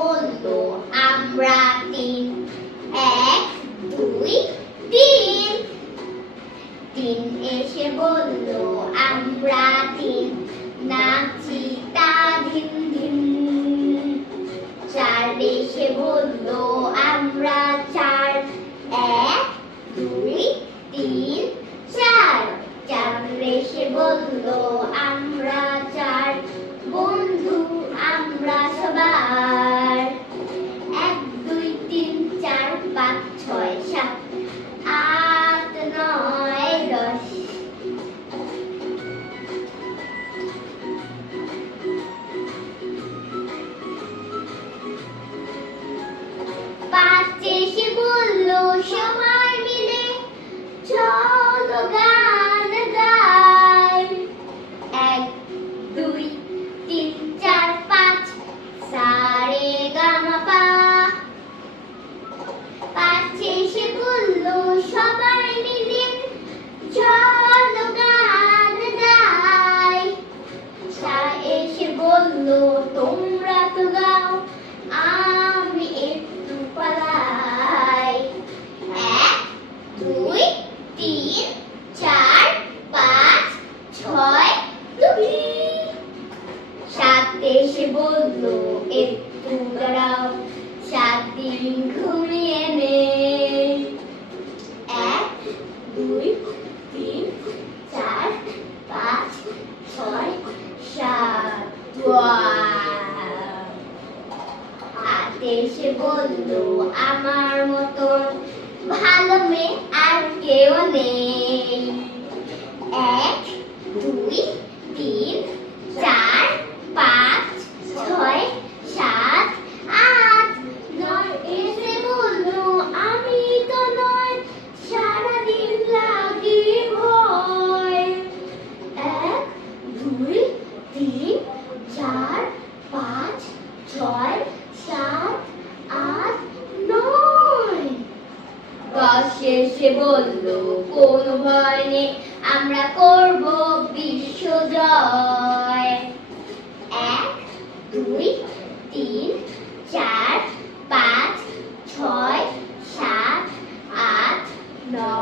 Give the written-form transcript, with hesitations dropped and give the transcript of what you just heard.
বলল আমরা তিন। এক দুই তিন। তিন এসে বলল আমরা তিন, নাচি তা ধিন ধিন। চার এসে বলল আমরা চার। এক দুই তিন চার। চার এসে বলল আমরা চার, বন্ধু আমরা সবার। এক দুই তিন চার পাঁচ ছয় সাত আট নয় দশ। পাঁচ এসে বলল সবাই মিলে চলো গান গাই। এক দুই তিন চার পাঁচ সা রে গা মা পা। পাঁচ এসে বলল সবাই মিলে চলো গান গাই। ছয় এসে বলল তোমরা তো গাও, আমি একটু পালাই। এক দুই তিন চার পাঁচ ছয় দুই। সাত এসে বলল একটু দাঁড়াও, সাত দিন ঘুমিয়ে নে। এক দুই তিন চার পাঁচ ছয় সাত। আট এসে বলল আমার মতন ভালো মেয়ে আর কেউ নেই। এক দুই তিন চার পাঁচ ছয় সাত আট। নয় এসে বলল আমি তো নয়, সারাদিন লাগি ভয়। এক দুই তিন চার পাঁচ ছয় সাত আট নয়। দশ এসে বলল কোনো ভয় নেই, আমরা করব বিশ্ব জয়। এক দুই তিন চার পাঁচ ছয় সাত আট নয়।